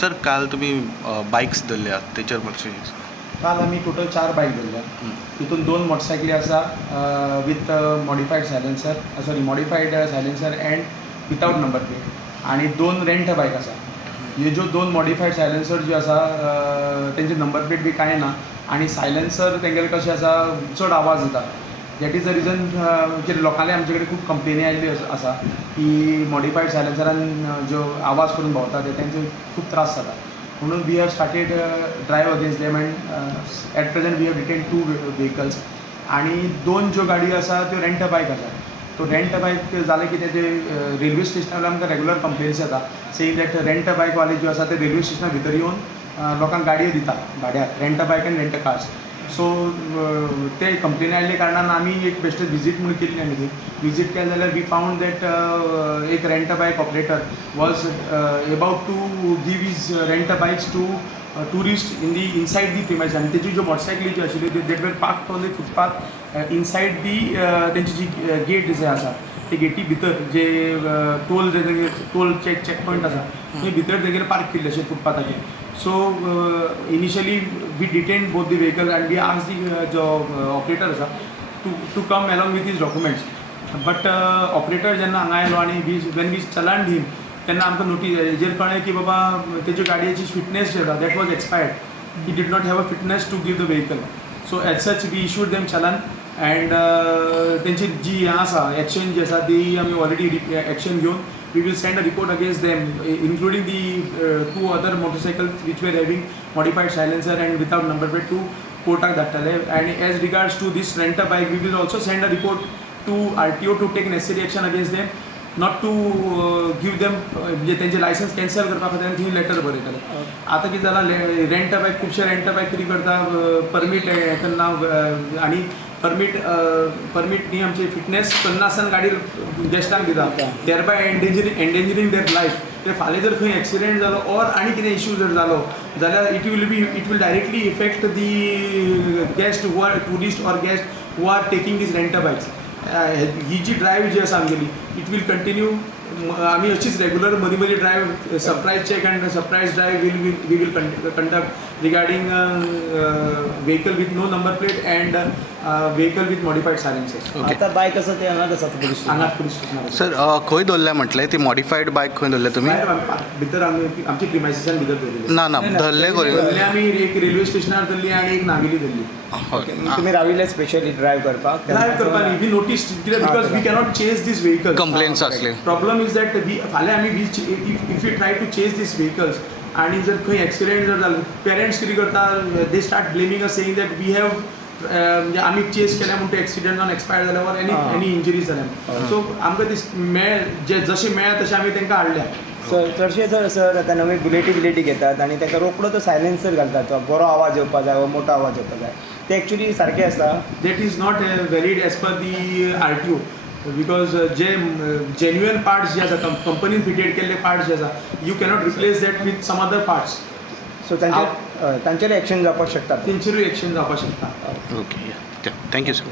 Sir काल तुम्ही bikes धरल्यात तेचेर मातशें. काल आमी टोटल 4 बायक धरल्या. तितून 2 मोटरसायकली आसा with modified silencer end without number plate, आनी 2 रेंट बायक आसा. ह्यो ज्यो 2 मॉडिफायड सायलेन्सर ज्यो आसा तेंचे नंबर प्लेट बी कांय ना, आनी सायलेन्सर तेंगेले कशें आसा चड आवाज येता. दॅट इज द रिजन कितें लोकांनी आमचे कडेन खूब कंप्लेनी आयिल्ल्यो आसा की मॉडिफायड सायलेन्सरान ज्यो आवाज करून भोंवता तेंचे खूब त्रास जाता. म्हणून we have started drive against them and at present we have detain 2 vehicles, आनी 2 ज्यो गाडयो आसा त्यो रेंट बायक आसा. तो रेंट बायक जालें कितें ते रेल्वे स्टेशनार आमकां रेगुलर कंप्लेन्स येता सेयींग दॅट रेंट बायकवाले ज्यो आसा ते रेल्वे स्टेशना भितर येवन लोकांक गाडयो दिता भाड्याक, रेंट बायक एंड रेंट कार्स. सो ते कंप्लेनी आयिल्ले कारणान आमी एक बेश्टे विजीट म्हणून केल्ली. आमी विजीट केलें जाल्यार वी फावंड दॅट एक rent bike operator was about to give his rent bikes to tourist inside the premises, आनी तेजी ज्यो मोटरसायकली ज्यो आशिल्ल्यो that were park on the footpath inside the तेंची जी गेट जी आसा ते गेटी भितर जे टोल चॅक पॉयंट आसा थंय भितर तेगेले पार्क केल्ले अशें फुटपाथाचेर. So initially we detained both the vehicle and we asked the जो ऑपरेटर आसा to come along with his documents. But operator जेन्ना हांगा आयलो आनी वेन वी चलान हीम तेन्ना आमकां नोटीस हेजेर कळ्ळें की बाबा तेज्यो गाडयेची फिटनेस जी आसा that was expired. He did not have a fitness to give the vehicle. So as such we issued them challan and तेंची जी हें आसा एक्शन जी आसा ती आमी ऑलरेडी एक्शन घेवन we will send a report against them, including the 2 other motorcycles which were having modified silencer and without number plate to कोर्टाक धाडटले. And as regards to this renter bike, we will also send a report to RTO to take necessary action against them, not to give them म्हणजे तेंचे licence cancel करपा खातीर थंय letter बरयतले. आतां कितें जालां rent बायक खुबशे रेंट बायक कितें करता परमीट हें करना आनी परमीट न्ही आमची फिटनेस करनासतना गाडी गेस्टांक दिता, देर बाय एंडेंजरींग देर लायफ. ते फाल्यां जर खंय एक्सिडेंट जालो ऑर आनी कितें इशू जर जालो जाल्यार it will directly affect the guest who are tourist or guest who are taking this rent bikes. ही जी ड्रायव्ह जी आसा आमगेली इट वील कंटिन्यू. आमी अशीच रेगुलर मदीं मदीं drive surprise check and surprise drive we will conduct regarding vehicle with no number plate and vehicle with modified silencer. आतां बायक आसा ते हांगाच आसा पुलीस स्टेशनार. सर खंय दवरल्या म्हटलें ती मॉडिफायड बायक खंय दवरल्या तुमी? भितर आमी आमची प्रिमायसिसान भितर दवरलेली ना धरले खंय? आमी एक रेल्वे स्टेशनार धरली आनी एक नावेली धरली. तुमी राविल्ले स्पेशली ड्रायव्ह करपाक न्ही वी नोटीस कित्याक because we cannot chase these vehicle. Complaints असले. प्रॉब्लम इज दॅट फाल्यां आमी if you try to chase these vehicles आनी जर खंय एक्सिडेंट जर जालो पेरंट्स कितें करता they start blaming us saying that we have म्हणजे आमी चेस केल्या म्हणून एक्सिडेंट जावन एक्सपायर जाल्या ऑर एनी इंजरीज जाल्या. सो आमकां दिस जशें मेळ्ळा तशें आमी तांकां हाडल्या. चडशे जर सर आतां नवी बुलेटी घेतात आनी ताका रोखडो तो सायलेन्सर घालतात, तो बरो आवाज येवपाक जाय वा मोठो आवाज येवपाक जाय. ते एक्चुली सारकें आसा? That is not valid as per the RTO because जे जेन्युअन पार्ट्स जे आसा कंपनीन फिटेड केल्ले पार्ट्स जे आसा you cannot replace that with some other parts. So तांचेर एक्शन जावपाक शकता? तेंचेरूय एक्शन जावपाक शकता. Okay thank you sir.